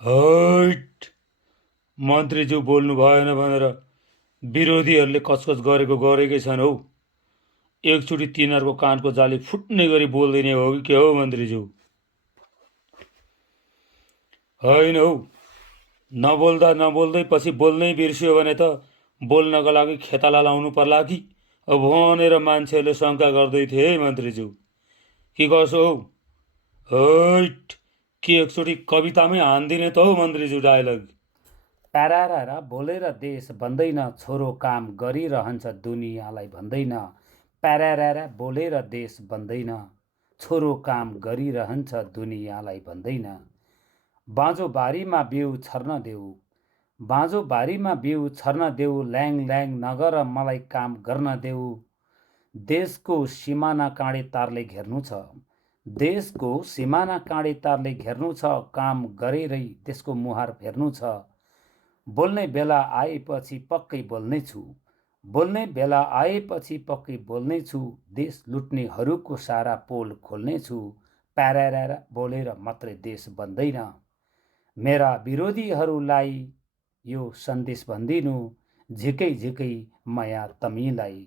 हैट मन्त्रीज्यू बोल्नु भएन भनेर विरोधीहरूले कचकच गरेकै छन् हौ। एकचोटि तिनीहरूको कानको जाली फुट्ने गरी बोल्दिने हो कि के हो मन्त्रीज्यू? होइन हौ, नबोल्दा नबोल्दै पछि बोल्नै बिर्सियो भने त बोल्नको लागि खेताला लाउनु पर्ला कि भनेर मान्छेहरूले शङ्का गर्दै थिए है मन्त्रीज्यू। के कसो हौ? हैट के एकचोटि कवितामै हान्दिने त हौ मन्त्रीज्यू डायलग। प्यारारा बोलेर देश बन्दैन, छोरो काम गरिरहन्छ दुनियाँलाई भन्दैन। प्यारारा बोलेर देश बन्दैन, छोरो काम गरिरहन्छ दुनियाँलाई भन्दैन। बाँझो बारीमा बिउ छर्न देऊ, बाँझो बारीमा बिउ छर्न देऊ, ल्याङ ल्याङ नगर मलाई काम गर्न देऊ। देशको सिमाना काँडे तारले घेर्नु छ, देशको सिमाना काँडे तारले घेर्नु छ, काम गरेरै त्यसको मुहार फेर्नु छ। बोल्ने बेला आएपछि पक्कै बोल्नेछु, बोल्ने बेला आएपछि पक्कै बोल्नेछु, देश लुट्नेहरूको सारा पोल खोल्नेछु। प्यारारा बोलेर मात्रै देश बन्दैन, मेरा विरोधीहरूलाई यो सन्देश भनिदिनु, झिकै झिकै माया तमीलाई।